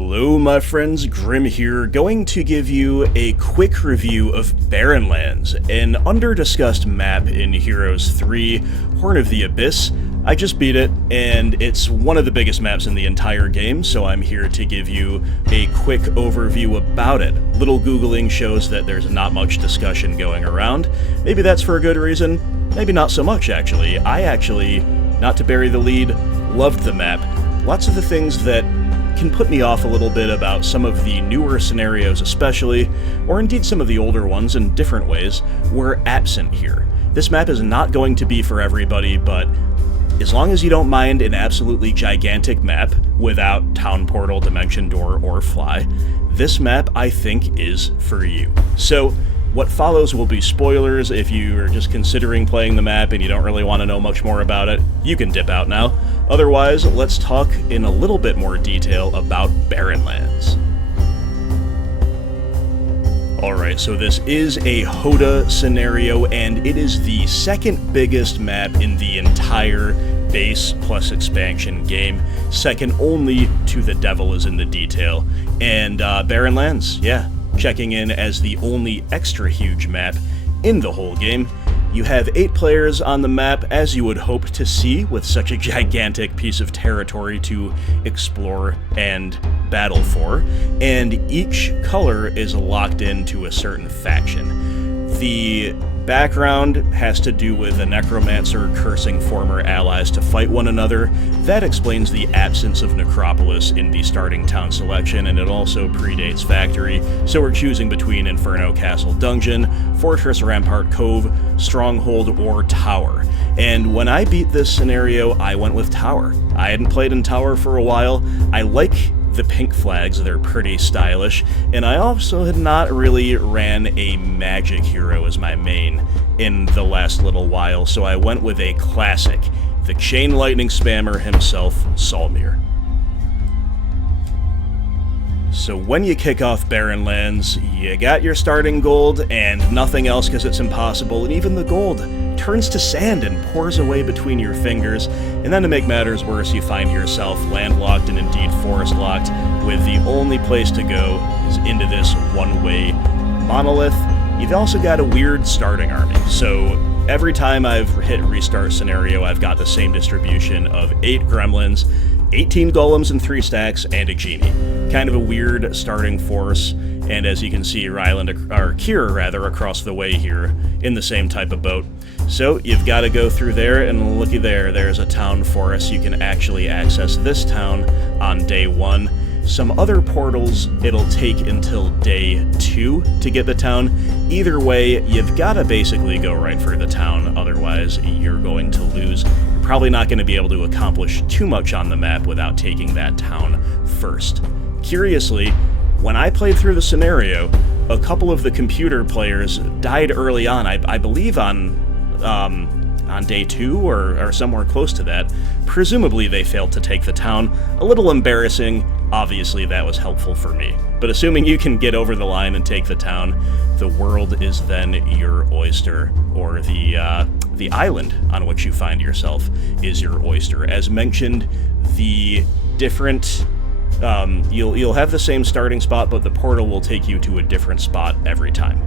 Hello my friends, Grim here, going to give you a quick review of Barren Lands, an under-discussed map in Heroes 3, Horn of the Abyss. I just beat it, and it's one of the biggest maps in the entire game, so I'm here to give you a quick overview about it. Little Googling shows that there's not much discussion going around. Maybe that's for a good reason, maybe not so much actually. I actually, not to bury the lead, loved the map. Lots of the things that can put me off a little bit about some of the newer scenarios especially, or indeed some of the older ones in different ways, were absent here. This map is not going to be for everybody, but as long as you don't mind an absolutely gigantic map without town portal, dimension door, or fly, this map I think is for you. So what follows will be spoilers. If you are just considering playing the map and you don't really want to know much more about it, you can dip out now. Otherwise, let's talk in a little bit more detail about Barren Lands. Alright, so this is a HotA scenario, and it is the second biggest map in the entire base plus expansion game, second only to The Devil is in the Detail. And Barren Lands, yeah, checking in as the only extra huge map in the whole game. You have 8 players on the map, as you would hope to see with such a gigantic piece of territory to explore and battle for, and each color is locked into a certain faction. The background has to do with a necromancer cursing former allies to fight one another. That explains the absence of Necropolis in the starting town selection, and it also predates Factory, so we're choosing between Inferno Castle Dungeon, Fortress Rampart Cove, Stronghold, or Tower. And when I beat this scenario, I went with Tower. I hadn't played in Tower for a while. I like the pink flags, they're pretty stylish, and I also had not really ran a magic hero as my main in the last little while, so I went with a classic, the chain lightning spammer himself, Solmyr. So when you kick off Barren Lands, you got your starting gold and nothing else because it's impossible, and even the gold turns to sand and pours away between your fingers, and then to make matters worse, you find yourself landlocked and indeed forest-locked, with the only place to go is into this one-way monolith. You've also got a weird starting army, so every time I've hit restart scenario, I've got the same distribution of 8 gremlins, 18 golems in 3 stacks, and a genie. Kind of a weird starting force, and as you can see, Kira rather, across the way here, in the same type of boat. So you've got to go through there, and looky there, there's a town for us. You can actually access this town on day 1. Some other portals, it'll take until day 2 to get the town. Either way, you've got to basically go right for the town, otherwise you're going to lose. You're probably not going to be able to accomplish too much on the map without taking that town first. Curiously, when I played through the scenario, a couple of the computer players died early on, I believe on day 2 or somewhere close to that. Presumably they failed to take the town. A little embarrassing. Obviously that was helpful for me. But assuming you can get over the line and take the town, the world is then your oyster, or the island on which you find yourself is your oyster. As mentioned, the different you'll have the same starting spot, but the portal will take you to a different spot every time.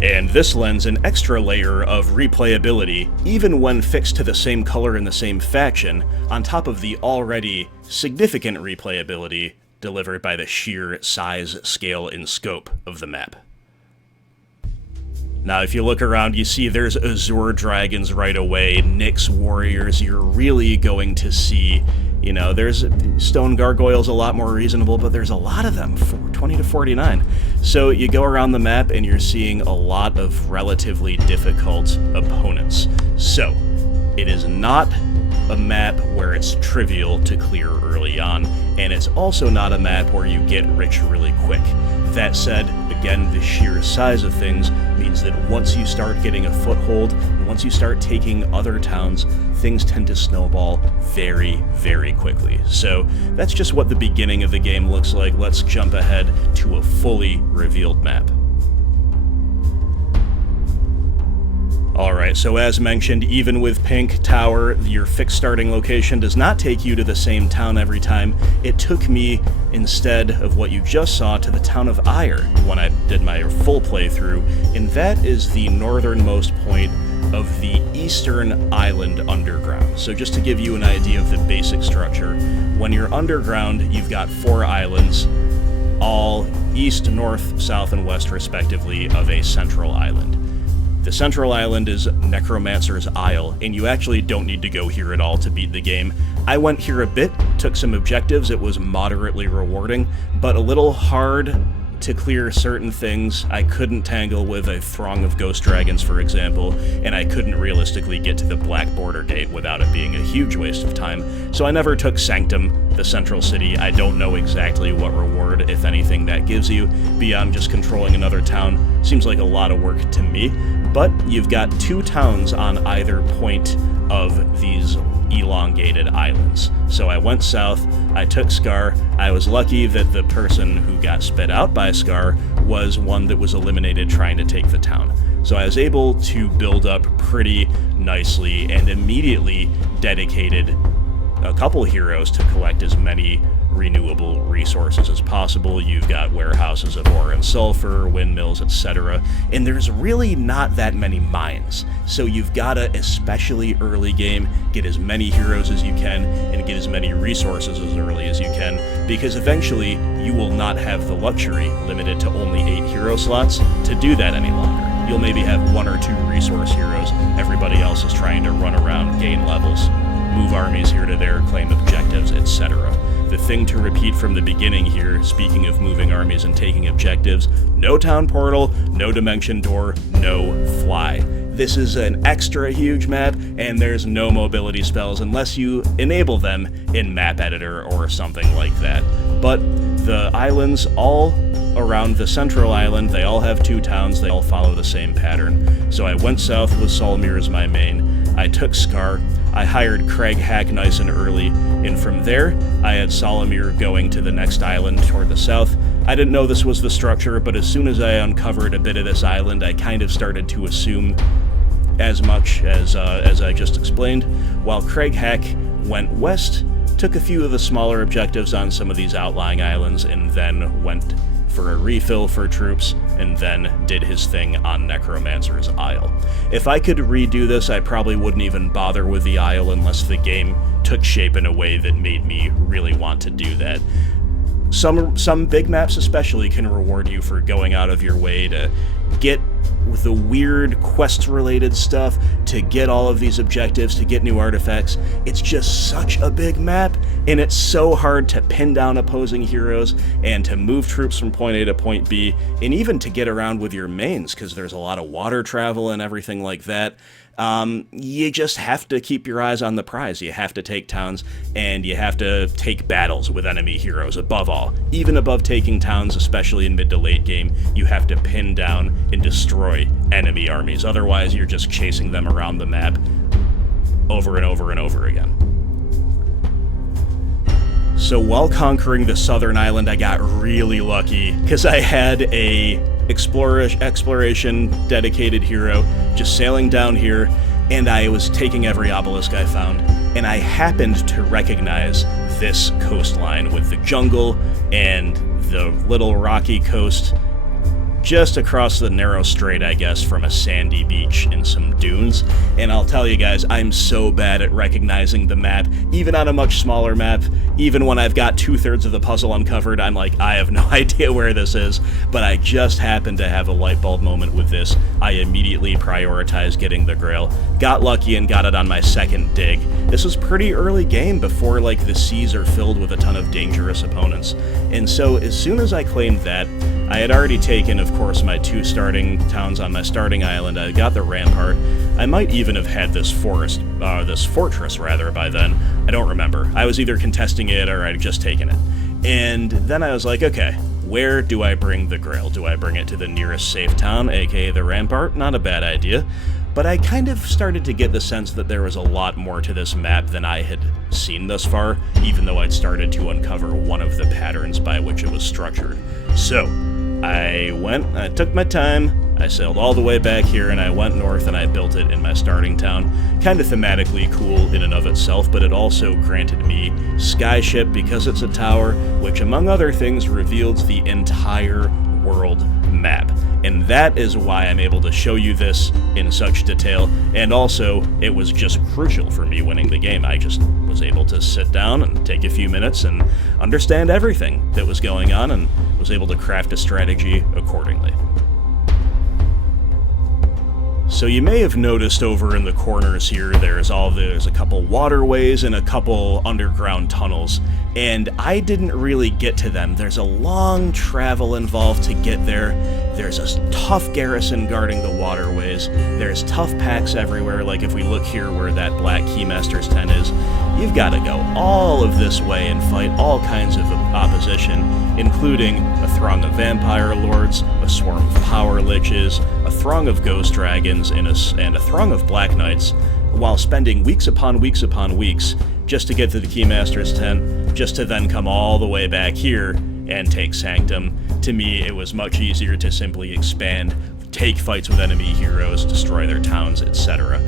And this lends an extra layer of replayability, even when fixed to the same color in the same faction, on top of the already significant replayability delivered by the sheer size, scale, and scope of the map. Now, if you look around, you see there's Azure Dragons right away, Nyx Warriors. You're really going to see, you know, there's Stone Gargoyles a lot more reasonable, but there's a lot of them, 20 to 49. So you go around the map and you're seeing a lot of relatively difficult opponents. So, it is not a map where it's trivial to clear early on, and it's also not a map where you get rich really quick. That said, again, the sheer size of things means that once you start getting a foothold, and once you start taking other towns, things tend to snowball very, very quickly. So that's just what the beginning of the game looks like. Let's jump ahead to a fully revealed map. Alright, so as mentioned, even with Pink Tower, your fixed starting location does not take you to the same town every time. It took me, instead of what you just saw, to the town of Ire when I did my full playthrough, and that is the northernmost point of the eastern island underground. So just to give you an idea of the basic structure, when you're underground, you've got 4 islands, all east, north, south, and west respectively of a central island. The central island is Necromancer's Isle, and you actually don't need to go here at all to beat the game. I went here a bit, took some objectives, it was moderately rewarding, but a little hard to clear certain things. I couldn't tangle with a throng of ghost dragons, for example, and I couldn't realistically get to the Black Border Gate without it being a huge waste of time, so I never took Sanctum, the central city. I don't know exactly what reward, if anything, that gives you, beyond just controlling another town. Seems like a lot of work to me, but you've got 2 towns on either point of these elongated islands. So I went south, I took Scar. I was lucky that the person who got spit out by Scar was one that was eliminated trying to take the town. So I was able to build up pretty nicely and immediately dedicated a couple heroes to collect as many renewable resources as possible. You've got warehouses of ore and sulfur, windmills, etc. And there's really not that many mines. So you've gotta, especially early game, get as many heroes as you can and get as many resources as early as you can, because eventually you will not have the luxury, limited to only 8 hero slots, to do that any longer. You'll maybe have 1 or 2 resource heroes. Everybody else is trying to run around, gain levels, move armies here to there, claim objectives, etc. The thing to repeat from the beginning here, speaking of moving armies and taking objectives, no town portal, no dimension door, no fly. This is an extra huge map, and there's no mobility spells unless you enable them in Map Editor or something like that. But the islands all around the central island, they all have 2 towns, they all follow the same pattern. So I went south with Solmyr as my main, I took Scar, I hired Craig Hack nice and early, and from there, I had solmyr going to the next island toward the south. I didn't know this was the structure, but as soon as I uncovered a bit of this island, I kind of started to assume as much as I just explained, while Craig Hack went west, took a few of the smaller objectives on some of these outlying islands, and then went for a refill for troops, and then did his thing on Necromancer's Isle. If I could redo this, I probably wouldn't even bother with the Isle unless the game took shape in a way that made me really want to do that. Some big maps especially can reward you for going out of your way to get with the weird quest-related stuff, to get all of these objectives, to get new artifacts. It's just such a big map, and it's so hard to pin down opposing heroes, and to move troops from point A to point B, and even to get around with your mains, because there's a lot of water travel and everything like that. You just have to keep your eyes on the prize. You have to take towns, and you have to take battles with enemy heroes above all. Even above taking towns, especially in mid to late game, you have to pin down and destroy enemy armies. Otherwise, you're just chasing them around the map over and over and over again. So while conquering the southern island, I got really lucky, because I had a exploration dedicated hero just sailing down here, and I was taking every obelisk I found, and I happened to recognize this coastline with the jungle and the little rocky coast just across the narrow strait, I guess, from a sandy beach and some dunes. And I'll tell you guys, I'm so bad at recognizing the map, even on a much smaller map. Even when I've got 2/3 of the puzzle uncovered, I'm like, I have no idea where this is. But I just happened to have a light bulb moment with this. I immediately prioritized getting the Grail, got lucky and got it on my second dig. This was pretty early game before like the seas are filled with a ton of dangerous opponents. And so as soon as I claimed that, I had already taken, of course, my 2 starting towns on my starting island. I got the rampart. I might even have had this fortress by then. I don't remember. I was either contesting it or I'd just taken it. And then I was like, okay, where do I bring the Grail? Do I bring it to the nearest safe town, aka the rampart? Not a bad idea. But I kind of started to get the sense that there was a lot more to this map than I had seen thus far, even though I'd started to uncover one of the patterns by which it was structured. So I took my time, I sailed all the way back here and I went north and I built it in my starting town. Kind of thematically cool in and of itself, but it also granted me Skyship because it's a tower, which among other things revealed the entire world map. And that is why I'm able to show you this in such detail, and also it was just crucial for me winning the game. I just was able to sit down and take a few minutes and understand everything that was going on and was able to craft a strategy accordingly. So you may have noticed over in the corners here, there's a couple waterways and a couple underground tunnels, and I didn't really get to them. There's a long travel involved to get there. There's a tough garrison guarding the waterways. There's tough packs everywhere, like if we look here where that black Keymaster's tent is, you've got to go all of this way and fight all kinds of opposition, including a throng of vampire lords, a swarm of power liches, a throng of ghost dragons, and a throng of black knights, while spending weeks upon weeks upon weeks just to get to the Keymaster's tent, just to then come all the way back here and take Sanctum. To me, it was much easier to simply expand, take fights with enemy heroes, destroy their towns, etc.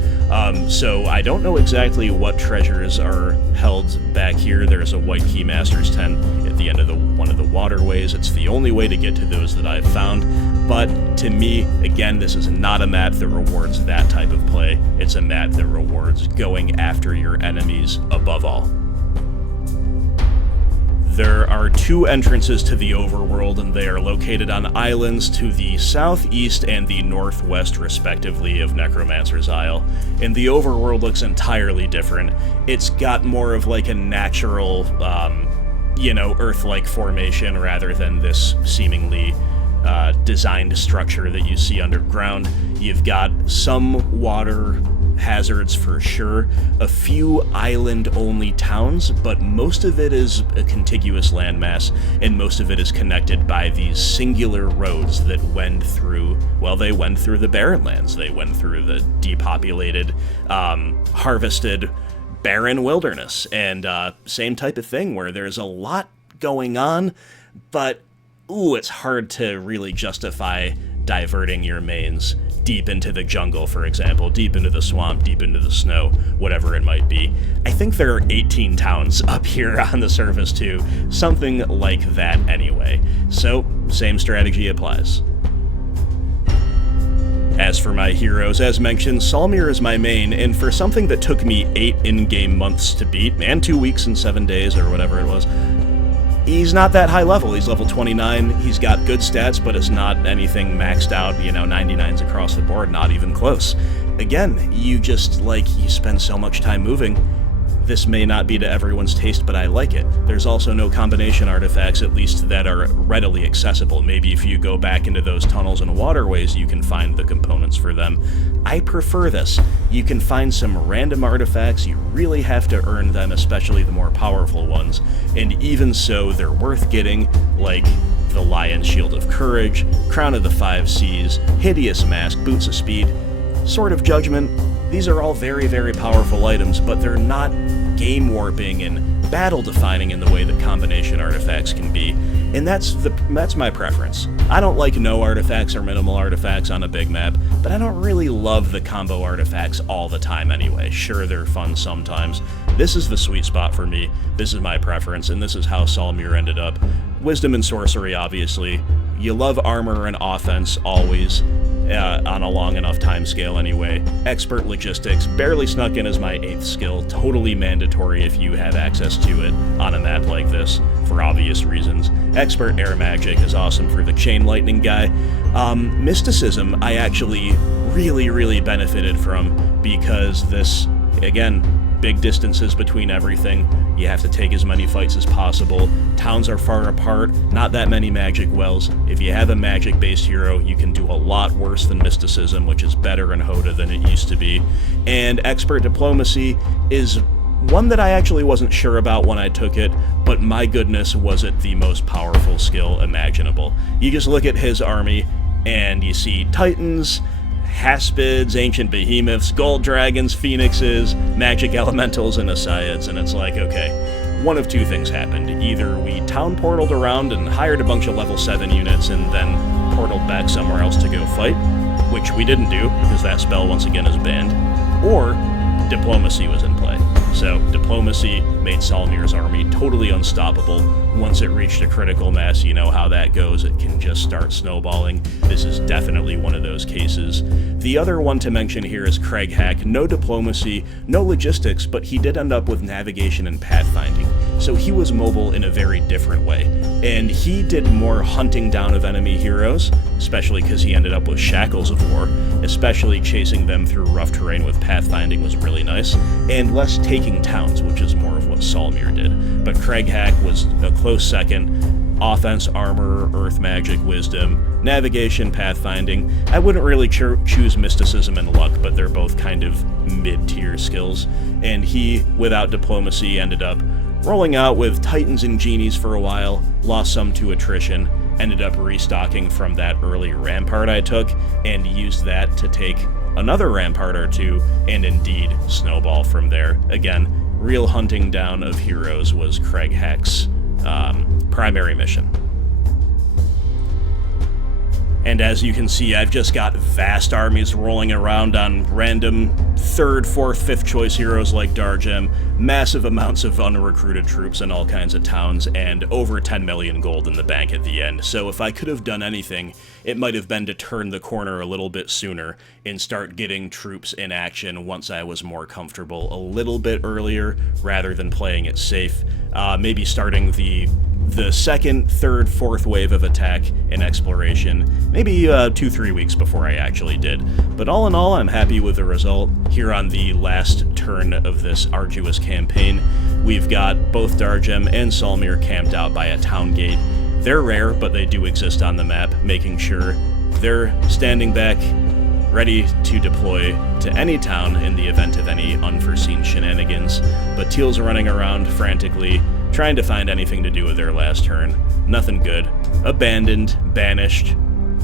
So I don't know exactly what treasures are held back here. There's a white Keymaster's tent at the end of one of the waterways. It's the only way to get to those that I've found. But to me, again, this is not a map that rewards that type of play. It's a map that rewards going after your enemies above all. There are two entrances to the overworld, and they are located on islands to the southeast and the northwest, respectively, of Necromancer's Isle. And the overworld looks entirely different. It's got more of like a natural, Earth-like formation rather than this seemingly designed structure that you see underground. You've got some water hazards for sure, a few island-only towns, but most of it is a contiguous landmass, and most of it is connected by these singular roads that wend through the Barren Lands. They went through the depopulated, harvested, barren wilderness, and same type of thing where there's a lot going on, but it's hard to really justify diverting your mains deep into the jungle, for example, deep into the swamp, deep into the snow, whatever it might be. I think there are 18 towns up here on the surface too, something like that anyway. So, same strategy applies. As for my heroes, as mentioned, Solmyr is my main, and for something that took me 8 in-game months to beat, and 2 weeks and 7 days, or whatever it was, he's not that high level. He's level 29. He's got good stats, but it's not anything maxed out, 99s across the board, not even close. Again, you spend so much time moving. This may not be to everyone's taste, but I like it. There's also no combination artifacts, at least that are readily accessible. Maybe if you go back into those tunnels and waterways, you can find the components for them. I prefer this. You can find some random artifacts, you really have to earn them, especially the more powerful ones, and even so, they're worth getting, like the Lion's Shield of Courage, Crown of the Five Seas, Hideous Mask, Boots of Speed, Sword of Judgment. These are all very, very powerful items, but they're not game-warping and battle-defining in the way that combination artifacts can be, and that's my preference. I don't like no artifacts or minimal artifacts on a big map, but I don't really love the combo artifacts all the time anyway. Sure, they're fun sometimes. This is the sweet spot for me, this is my preference, and this is how Solmyr ended up. Wisdom and sorcery, obviously. You love armor and offense, always. On a long enough time scale anyway. Expert logistics, barely snuck in as my 8th skill, totally mandatory if you have access to it on a map like this, for obvious reasons. Expert air magic is awesome for the chain lightning guy. Mysticism I actually really benefited from, because this, again, big distances between everything. You have to take as many fights as possible. Towns are far apart, not that many magic wells. If you have a magic-based hero, you can do a lot worse than Mysticism, which is better in HotA than it used to be. And Expert Diplomacy is one that I actually wasn't sure about when I took it, but my goodness, was it the most powerful skill imaginable. You just look at his army, and you see Titans, Haspids, ancient behemoths, gold dragons, phoenixes, magic elementals, and Asaiids, and it's like, okay, one of two things happened. Either we town portaled around and hired a bunch of level 7 units and then portaled back somewhere else to go fight, which we didn't do because that spell once again is banned, or diplomacy was in play. So diplomacy made Solmyr's army totally unstoppable. Once it reached a critical mass, you know how that goes. It can just start snowballing. This is definitely one of those cases. The other one to mention here is Craig Hack. No diplomacy, no logistics, but he did end up with navigation and pathfinding. So he was mobile in a very different way. And he did more hunting down of enemy heroes, especially because he ended up with Shackles of War, especially chasing them through rough terrain with pathfinding was really nice, and less taking towns, which is more of what Solmyr did. But Craig Hack was a close second. Offense, armor, earth magic, wisdom, navigation, pathfinding. I wouldn't really choose mysticism and luck, but they're both kind of mid-tier skills. And he, without diplomacy, ended up rolling out with Titans and Genies for a while, lost some to attrition, ended up restocking from that early Rampart I took, and used that to take another Rampart or two, and indeed snowball from there. Again, real hunting down of heroes was Craig Hack's primary mission. And as you can see, I've just got vast armies rolling around on random 3rd, 4th, 5th choice heroes like Dargem, massive amounts of unrecruited troops in all kinds of towns, and over 10 million gold in the bank at the end. So if I could have done anything, it might have been to turn the corner a little bit sooner and start getting troops in action once I was more comfortable a little bit earlier, rather than playing it safe. Maybe starting the 2nd, 3rd, 4th wave of attack and exploration, maybe 2-3 weeks before I actually did. But all in all, I'm happy with the result. Here on the last turn of this arduous campaign, we've got both Dargem and Solmyr camped out by a town gate. They're rare, but they do exist on the map, making sure they're standing back, ready to deploy to any town in the event of any unforeseen shenanigans. But Teal's running around frantically, trying to find anything to do with their last turn. Nothing good. Abandoned, banished,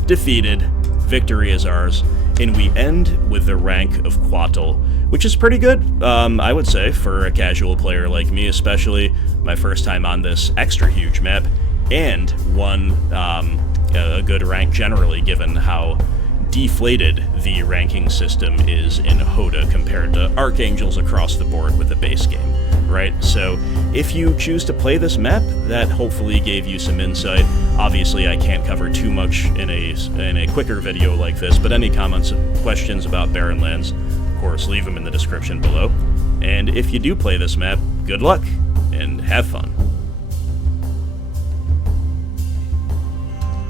defeated, victory is ours, and we end with the rank of Quattle, which is pretty good, I would say, for a casual player like me, especially my first time on this extra huge map, and one a good rank generally, given how deflated the ranking system is in HotA compared to Archangels across the board with the base game, right? So if you choose to play this map, that hopefully gave you some insight. Obviously, I can't cover too much in a quicker video like this, but any comments, questions about Barren Lands, of course, leave them in the description below. And if you do play this map, good luck and have fun.